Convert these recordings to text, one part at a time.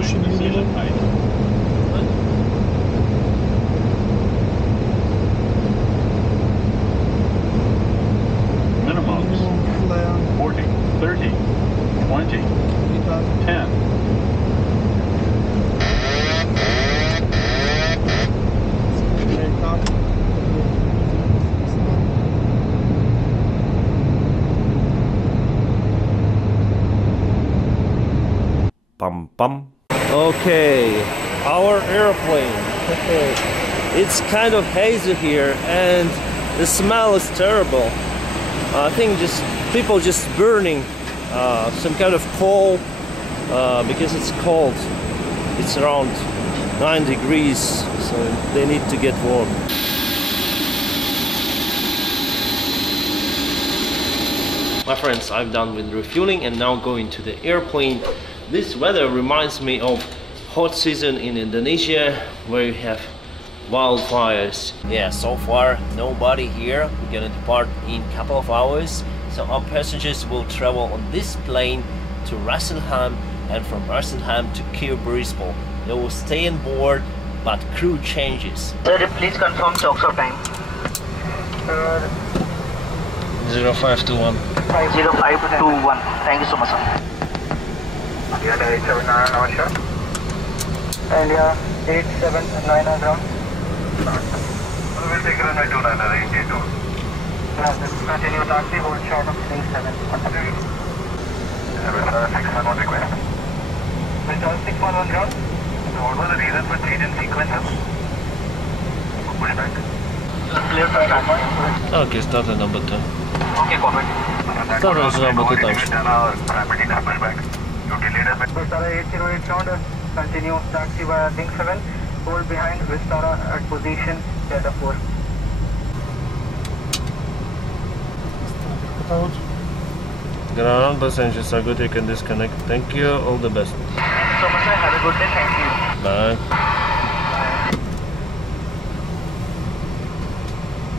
approaching minimum height. Minimums 40, 30, 20, 10. Pum pum. Okay, our airplane. It's kind of hazy here and the smell is terrible. I think just people just burning some kind of coal because it's cold. It's around 9 degrees, so they need to get warm. My friends, I'm done with refueling and now going to the airplane. This weather reminds me of hot season in Indonesia where you have wildfires. Yeah, so far nobody here. We're gonna depart in a couple of hours. So our passengers will travel on this plane to Rassenheim and from Rassenheim to Brisbane. They will stay on board, but crew changes. Sir, please confirm Chokso time. 0521. 0521. Thank you so much, sir. India 879 sure. India 879 ground. We'll take runway 29 at 82. Continue taxi, hold short of 37. Mr. 611 request. Mr. 611 ground. So what was the reason for change in sequences? Pushback. Clear for runway. Okay, start at number 2. Okay, comment. Start at number 2 times. Pushback. You delayed a bit. Vistara 808 ground. Continue taxi via Link 7. Hold behind Vistara at position Delta 4. Ground passengers are good, you can disconnect. Thank you, all the best. Thank you so much, sir. Have a good day. Thank you. Bye.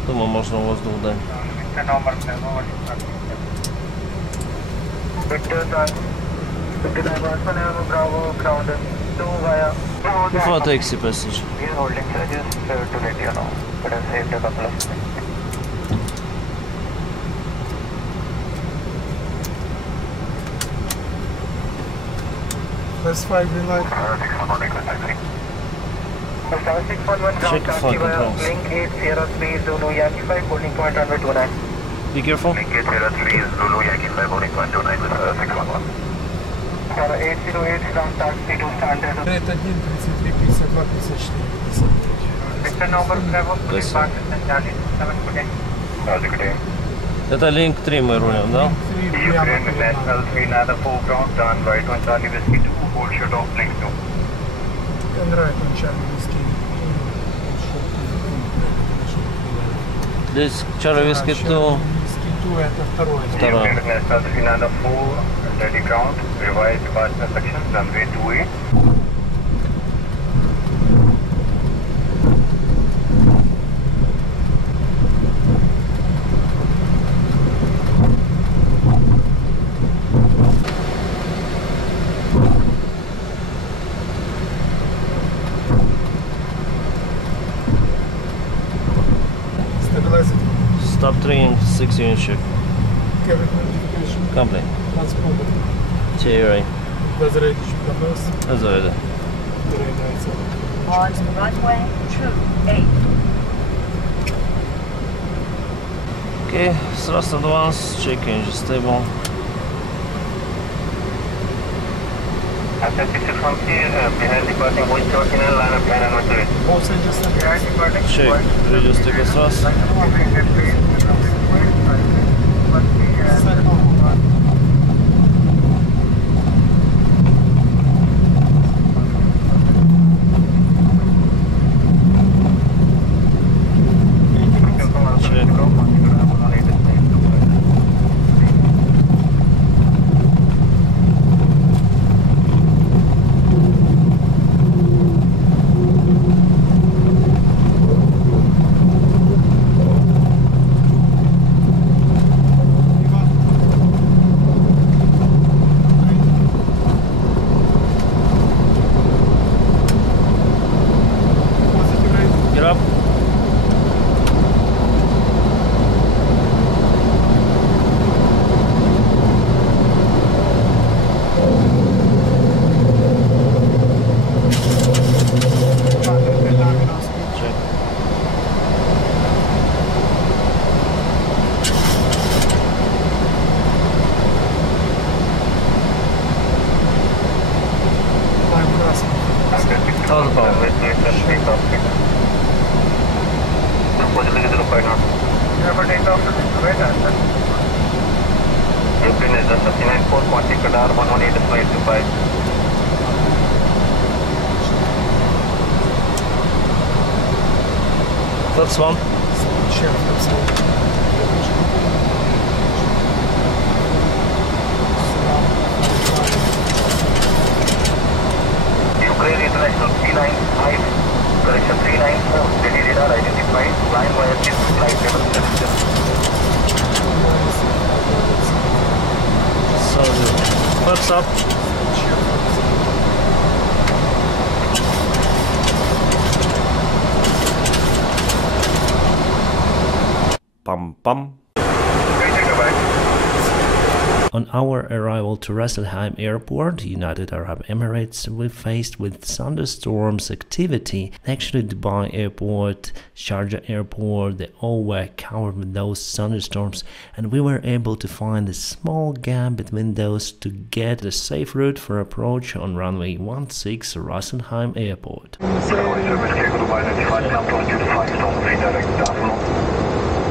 Tu ma można воздух дать. Bravo, ground 2 via. For taxi passage. We are holding charges to let you know, but I've saved a couple of minutes. That's 5 green light. 611 request taxi. Star 611 ground taxi via Link 8 Sierra 3 Zulu Yankee 5 holding point runway 29. Be careful. Link 8 Sierra 3 Zulu Yankee 5 holding point 29 with 611. Star 808 ground taxi to standard. 31, 33, 52, 54, 55. Victor number Bravo, please park at Charlie 7 good day. Good day. Это Link 3 мы рулим, да? Ukraine National 3 Nada 4 ground, turn right on Charlie Whiskey 2, hold short of Link 2. And right on Charlie Whiskey. Здесь Charlie Whiskey 2. Whiskey 2 это второй. Ukraine National 3 Nada 4, ready ground, revised departure section, runway 28. Stop 3 and 6 unit check. Cabin notification. Complete. Transponder. TRA. Разрядить КПС. That's it. On runway 28. Okay, thrust advance, check engine stable. After 660, behind departing, one short in a line of behind and one Both engines are behind departing. Check, reduce ticket thrust. 1000 pounds. Never take off. Wait a minute. Ukraine is just 59.4, radar 118 flight 25. Flips 1. Share flips 1. Ukraine International 395, correction 394, Delhi radar identified, flying via this flight level 77. So flips up. Pum pum. On our arrival to Rasselheim Airport, United Arab Emirates, we faced with thunderstorms activity. Actually, Dubai Airport, Sharjah Airport, they all were covered with those thunderstorms, and we were able to find a small gap between those to get a safe route for approach on runway 16 Rasselheim Airport.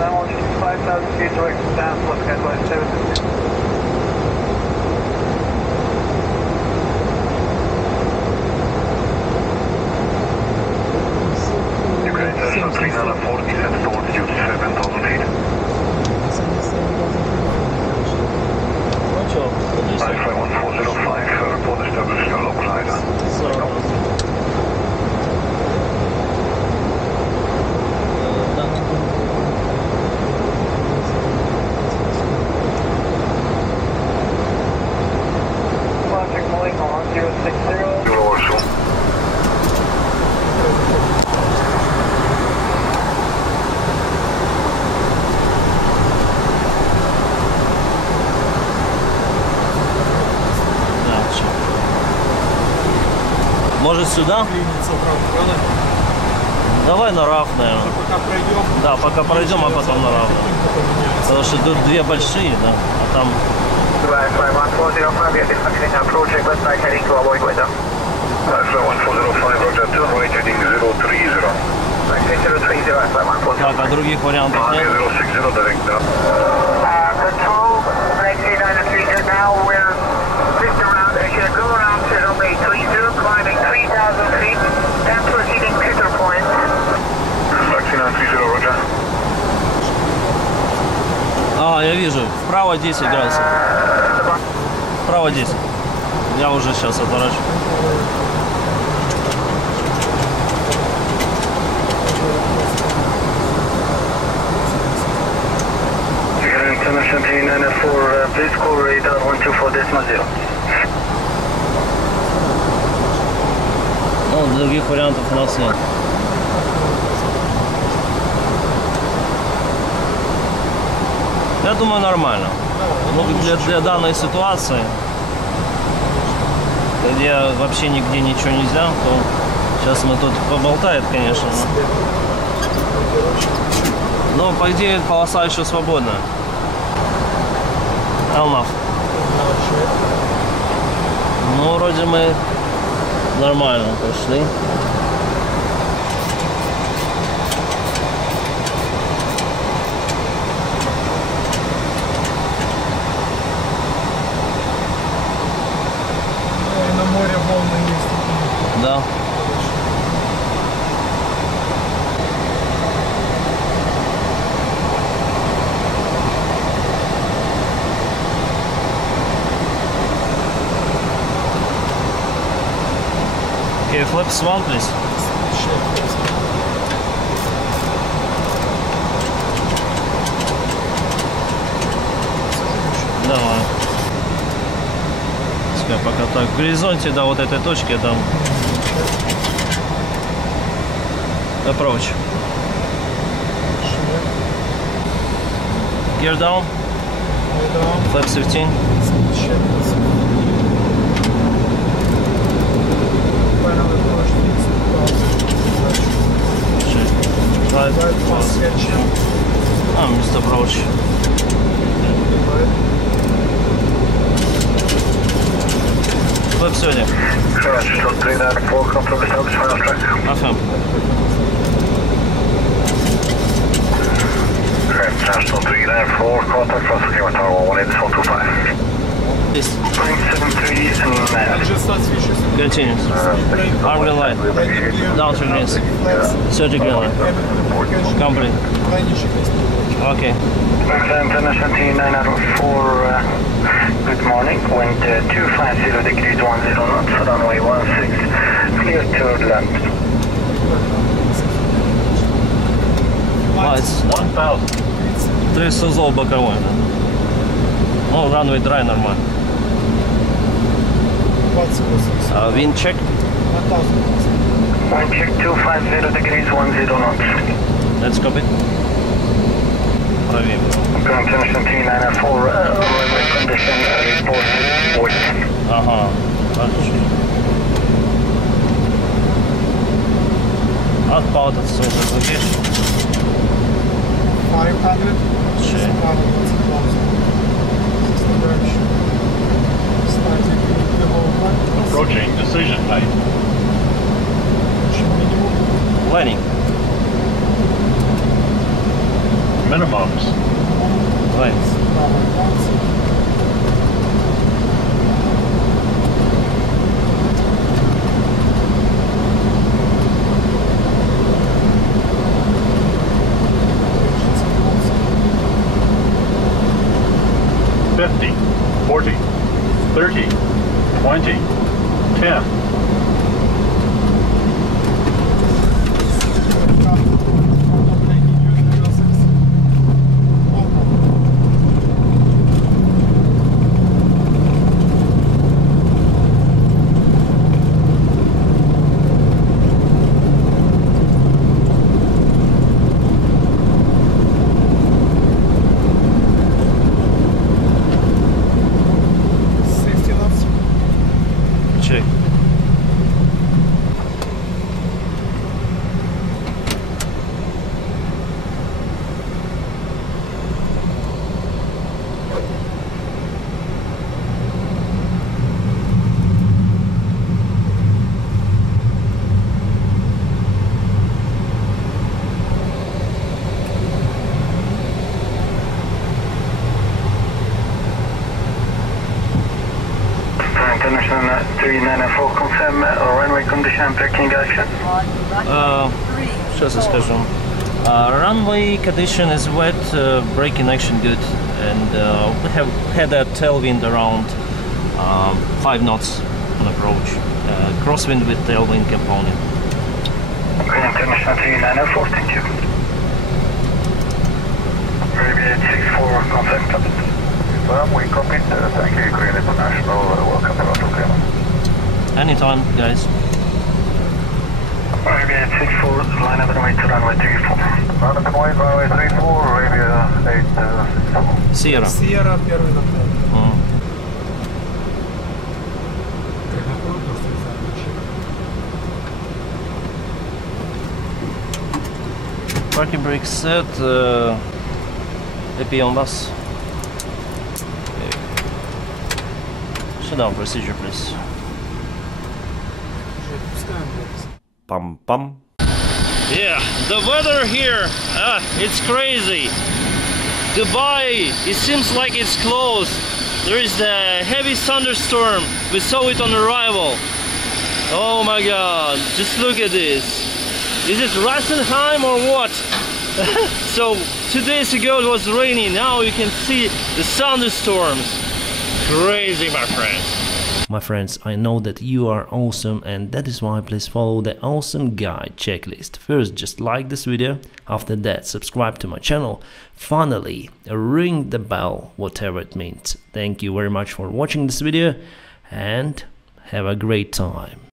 Now 5,000 feet direct down for Gateway 7. Может сюда? Давай на раф, наверное. Пока пройдем. Да, пока пройдем, а потом на раф. Потому что тут две большие, да, а там... Так, а других вариантов нет? А, я вижу. Вправо 10 градусов. Вправо 10. Я уже сейчас отворачиваю. Please call radar 124.0. Ну, других вариантов у нас нет. Я думаю, нормально. Ну, для данной ситуации, где вообще нигде ничего нельзя, то сейчас мы тут поболтает, конечно. Но, по идее, полоса еще свободная. Enough. Ну, вроде мы нормально пошли. И на море волны есть. Да. Okay, flips 1, please. Давай. Пускай пока так. В горизонте до вот этой точки там. Approach. Gear down. Flaps 15. Right, missed approach. Flip сегодня. Transport 394, control establish final track. Ага. Transport 394, contact cross Kima Tower 18425. This. 973 and Just start switches. Continues. Arm green line. Down to greens. 30 green line. Complete. Okay. International 904, good morning. Wind 250 degrees 10 knots, runway 16, clear to land. А, это 1000. ты создал боковой, да? Ну, runway dry нормально. 28. Wind check. 1000. Wind check 250 degrees 10 knots. Let's copy. Проверим. International 904, runway condition reported wind. Ага. Отлично. Outbound at social location. 500. Check. Approaching decision height. Landing. Minimums. Landing. $50, $40, $30, $20, $10. Check. International 394, confirm runway condition, braking action. Сейчас я скажу. Runway condition is wet, braking action good, and we have had a tailwind around 5 knots on approach. Crosswind with tailwind component. Okay, International 394, thank you. Ruby 864, confirm captain. We copied, thank you, Green International, welcome to Russell Cayman. Anytime, guys. Arabia 864, line up and wait to runway 34. Line up and wait, runway 34, Arabia 864. Sierra. Sierra, первый наклон. Parking brake set. AP on bus. Shut down procedure, please. Pum pum. Yeah, the weather here, it's crazy. Dubai, it seems like it's closed. There is the heavy thunderstorm. We saw it on arrival. Oh my god, just look at this. Is it Rassenheim or what? So 2 days ago it was raining, now you can see the thunderstorms. Crazy, my friends. My friends, I know that you are awesome, and that is why please follow the awesome guide checklist. First, just like this video. After that, subscribe to my channel. Finally, ring the bell, whatever it means. Thank you very much for watching this video, and have a great time.